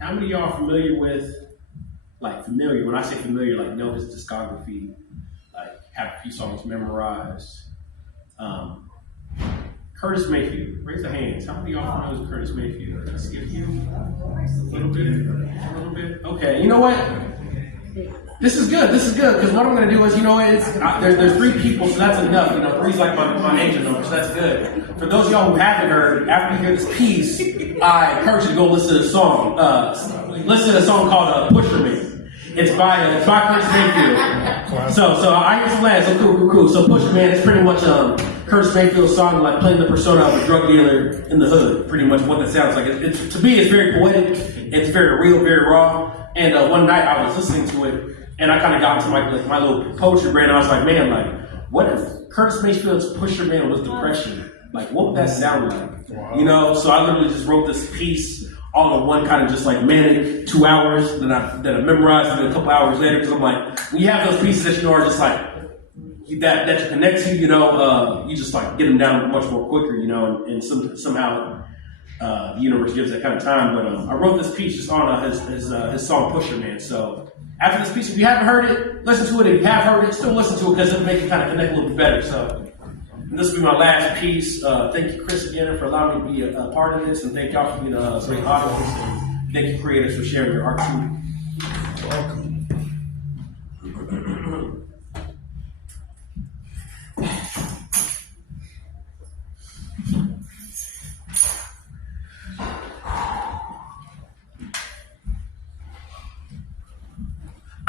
How many of y'all familiar with, when I say familiar, like know his discography, like have a few songs memorized? Curtis Mayfield, raise your hands. How many of y'all know Curtis Mayfield? Can I skip you? A little bit? Okay, you know what? This is good, because what I'm going to do is, there's 3 people, so that's enough. 3's like my angel number, so that's good. For those of y'all who haven't heard, after you hear this piece, I encourage you to go listen to the song. Listen to a song called Pusher Man. It's by Curtis Mayfield. So I hear some lads, so cool. So Pusher Man is pretty much Curtis Mayfield's song, like playing the persona of a drug dealer in the hood, pretty much what that sounds like. To me, it's very poetic, it's very real, very raw. And one night I was listening to it, and I kind of got into my little poetry brain, and I was like, man, what if Curtis Mayfield's Pusher Man was depression? Like, what would that sound like? Wow. So I literally just wrote this piece all in one kind of just like manic 2 hours that I memorized, and then a couple hours later, because I'm like, when you have those pieces that are just like, that you connect to, you just like get them down much more quicker, and somehow the universe gives that kind of time. But I wrote this piece just on his song Pusher Man. So after this piece, if you haven't heard it, listen to it. If you have heard it, still listen to it, because it'll make you kind of connect a little bit better. So this will be my last piece. Thank you, Chris, again, for allowing me to be a part of this, and thank y'all for being a great audience, and thank you, creators, for sharing your art too. Welcome.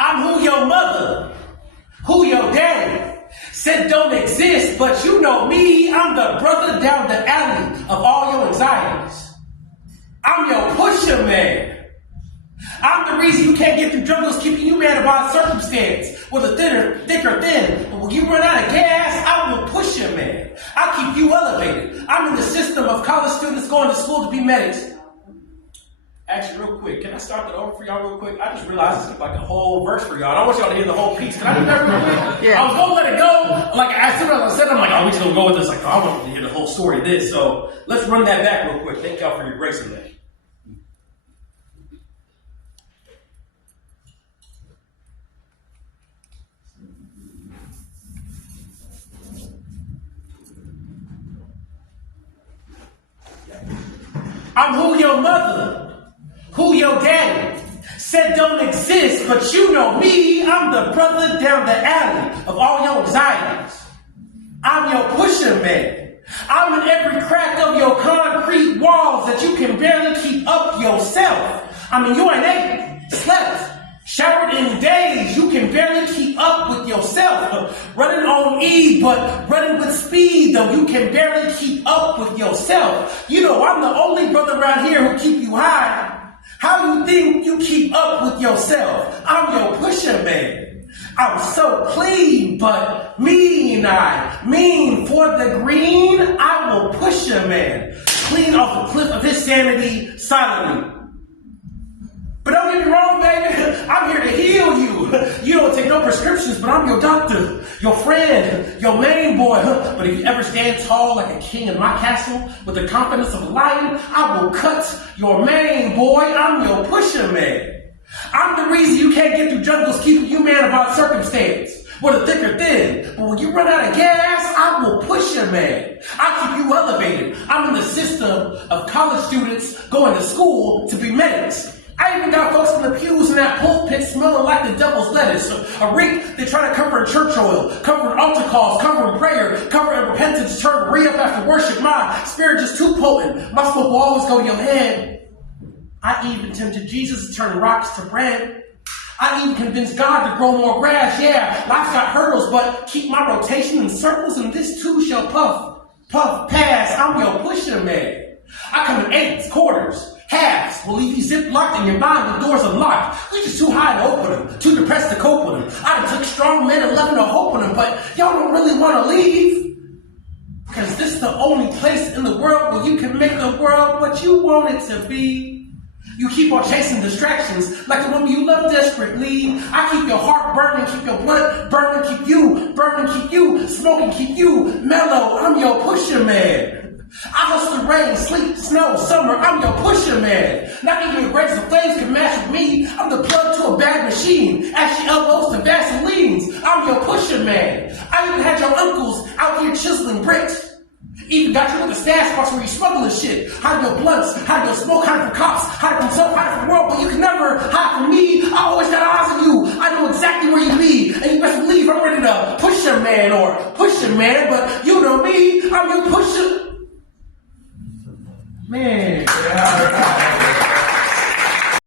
I'm who your mother, who your daddy said don't exist, but you know me, I'm the brother down the alley of all your anxieties. I'm your pusher man. I'm the reason you can't get through jungles, keeping you mad about circumstance. Whether thick or thin, but when you run out of gas, I will push you, man. I'll keep you elevated. I'm in the system of college students going to school to be medics. Actually, real quick, can I start that over for y'all real quick? I just realized it's like a whole verse for y'all. I want y'all to hear the whole piece. Can I do that real quick? Yeah. I was going to let it go. Like, as soon as I said, I'm like, oh, we just going to go with this. Like, I want to hear the whole story of this. So let's run that back real quick. Thank y'all for your grace in that. I'm who your mother, who your daddy said don't exist, but you know me, I'm the brother down the alley of all your anxieties. I'm your pusher man. I'm in every crack of your concrete walls that you can barely keep up yourself. I mean, you ain't ate, slept, showered in days, you can barely keep up with yourself. Running on E, but running with speed, though you can barely keep up with yourself. You know, I'm the only brother around here who keep you high. How you think you keep up with yourself? I'm your pusher man. I'm so clean, but mean. I mean for the green, I will push a man. Clean off the cliff of his sanity silently. But don't get me wrong, baby, I'm here to heal you. You don't take no prescriptions, but I'm your doctor, your friend, your main boy. But if you ever stand tall like a king in my castle with the confidence of a lion, I will cut your main boy. I'm your pusher man. I'm the reason you can't get through jungles, keeping you man about circumstance. Whether thick or thin, but when you run out of gas, I will push you, man. I keep you elevated. I'm in the system of college students going to school to be medics. I even got folks in the pews in that pulpit smelling like the devil's lettuce. A reek they try to cover in church oil, cover in altar calls, cover in prayer, cover in repentance, turn re-up after worship. My spirit just too potent. My smoke will always go to your head. I even tempted Jesus to turn rocks to bread. I even convinced God to grow more grass. Yeah, life's got hurdles, but keep my rotation in circles, and this too shall puff past. I'm your pusher man. I come in eighths, quarters, halves. Will leave you zip locked in your mind, the doors unlocked. We just too high to open them, too depressed to cope with them. I done took strong men and left no hope in them, but y'all don't really want to leave. Because this is the only place in the world where you can make the world what you want it to be. You keep on chasing distractions like the woman you love desperately. I keep your heart burning, keep your blood burning, keep you smoking, keep you mellow. I'm your pusher man. I hustle the rain, sleet, snow, summer, I'm your pusher man. Not even your greatest of flames can match with me. I'm the plug to a bad machine. Ash your elbows to Vaselines. I'm your pusher man. I even had your uncles out here chiseling bricks. Even got you with the stash box where you smuggling shit. Hide your blunts, hide your smoke, hide from cops, hide from self, hide from the world, but you can never hide from me. I always got eyes on you. I know exactly where you be. And you best believe I'm ready to push your man or push your man, but you know me, I'm your pusher. Man. Yeah,